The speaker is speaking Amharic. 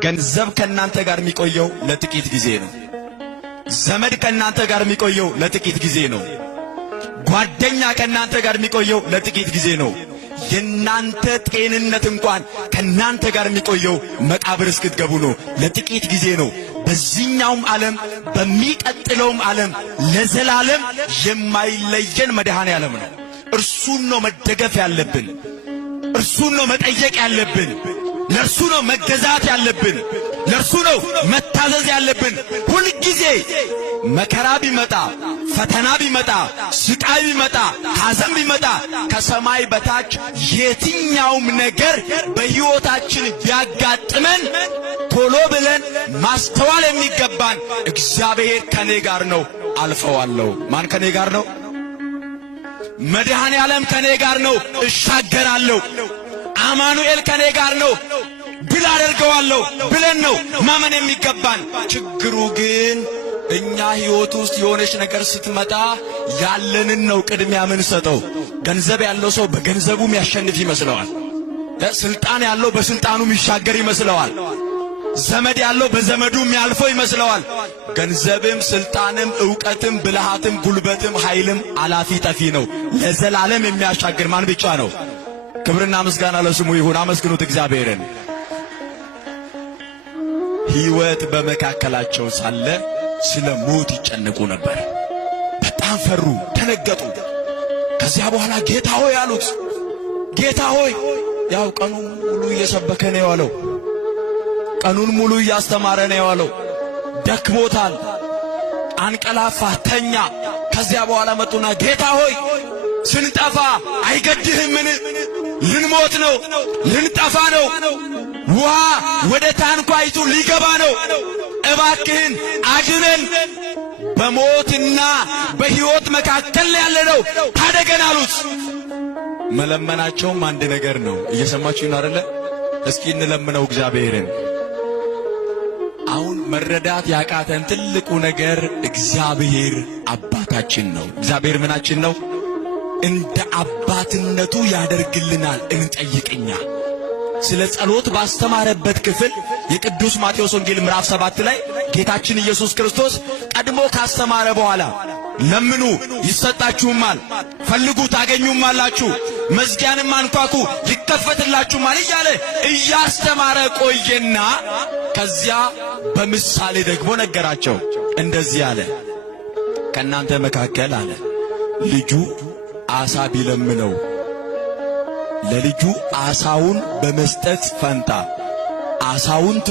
ገንዘብ ከናንተ ጋር የሚቆየው ለጥቂት ጊዜ ነው። ዘመድ ከናንተ ጋር የሚቆየው ለጥቂት ጊዜ ነው። ጓደኛ ከናንተ ጋር የሚቆየው ለጥቂት ጊዜ ነው። የናንተ ጤንነት እንኳን ከናንተ ጋር የሚቆየው መቃብር እስክትገቡ ነው። ለጥቂት ጊዜ ነው። በዚህኛውም ዓለም በሚቀጥለውም ዓለም ለዘላለም የማይለየን መድኃኔዓለም ነው። እርሱን ነው መደገፍ ያለብን። እርሱን ነው መጠየቅ ያለብን። ለእርሱ ነው መገዛት ያለብን። ለእርሱ ነው መታዘዝ ያለብን። ሁል ጊዜ መከራ ቢመጣ፣ ፈተና ቢመጣ፣ ስቃይ ቢመጣ፣ ሐዘን ቢመጣ ከሰማይ በታች የትኛውም ነገር በሕይወታችን ቢያጋጥመን ቶሎ ብለን ማስተዋል የሚገባን እግዚአብሔር ከኔ ጋር ነው፣ አልፈዋለሁ። ማን ከኔ ጋር ነው? መድኃኔዓለም ከኔ ጋር ነው፣ እሻገራለሁ። አማኑኤል ከኔ ጋር ነው፣ ድል አደርገዋለሁ ብለን ነው ማመን የሚገባን። ችግሩ ግን እኛ ሕይወት ውስጥ የሆነች ነገር ስትመጣ ያለንን ነው ቅድሚያ ምን ሰጠው። ገንዘብ ያለው ሰው በገንዘቡ የሚያሸንፍ ይመስለዋል። ስልጣን ያለው በስልጣኑ የሚሻገር ይመስለዋል። ዘመድ ያለው በዘመዱ የሚያልፈው ይመስለዋል። ገንዘብም ስልጣንም ዕውቀትም ብልሃትም ጉልበትም ኃይልም አላፊ ጠፊ ነው። ለዘላለም የሚያሻግር ማን ብቻ ነው? ክብርና ምስጋና ለስሙ ይሁን። አመስግኑት እግዚአብሔርን። ሕይወት በመካከላቸው ሳለ ስለ ሞት ይጨነቁ ነበር። በጣም ፈሩ፣ ደነገጡ። ከዚያ በኋላ ጌታ ሆይ አሉት። ጌታ ሆይ፣ ያው ቀኑን ሙሉ እየሰበከ ነው የዋለው። ቀኑን ሙሉ እያስተማረ ነው የዋለው። ደክሞታል፣ አንቀላፋ፣ ተኛ። ከዚያ በኋላ መጡና ጌታ ሆይ ስንጠፋ አይገድህምን? ልንሞት ነው፣ ልንጠፋ ነው። ውሃ ወደ ታንኳይቱ ሊገባ ነው። እባክህን አድነን፣ በሞትና በሕይወት መካከል ያለ ነው፣ ታደገን አሉት። መለመናቸውም አንድ ነገር ነው። እየሰማችሁ ነው አይደለ? እስኪ እንለምነው እግዚአብሔርን። አሁን መረዳት ያቃተን ትልቁ ነገር እግዚአብሔር አባታችን ነው። እግዚአብሔር ምናችን ነው? እንደ አባትነቱ ያደርግልናል። እንጠይቅኛ ስለ ጸሎት ባስተማረበት ክፍል የቅዱስ ማቴዎስ ወንጌል ምዕራፍ 7 ላይ ጌታችን ኢየሱስ ክርስቶስ ቀድሞ ካስተማረ በኋላ ለምኑ ይሰጣችሁማል፣ ፈልጉ ታገኙማላችሁ፣ መዝጊያንም አንኳኩ ይከፈትላችሁማል እያለ እያስተማረ ቆየና ከዚያ በምሳሌ ደግሞ ነገራቸው። እንደዚህ አለ፣ ከእናንተ መካከል አለ ልጁ ዓሣ ቢለምነው ለልጁ ዓሣውን በመስጠት ፈንታ ዓሣውን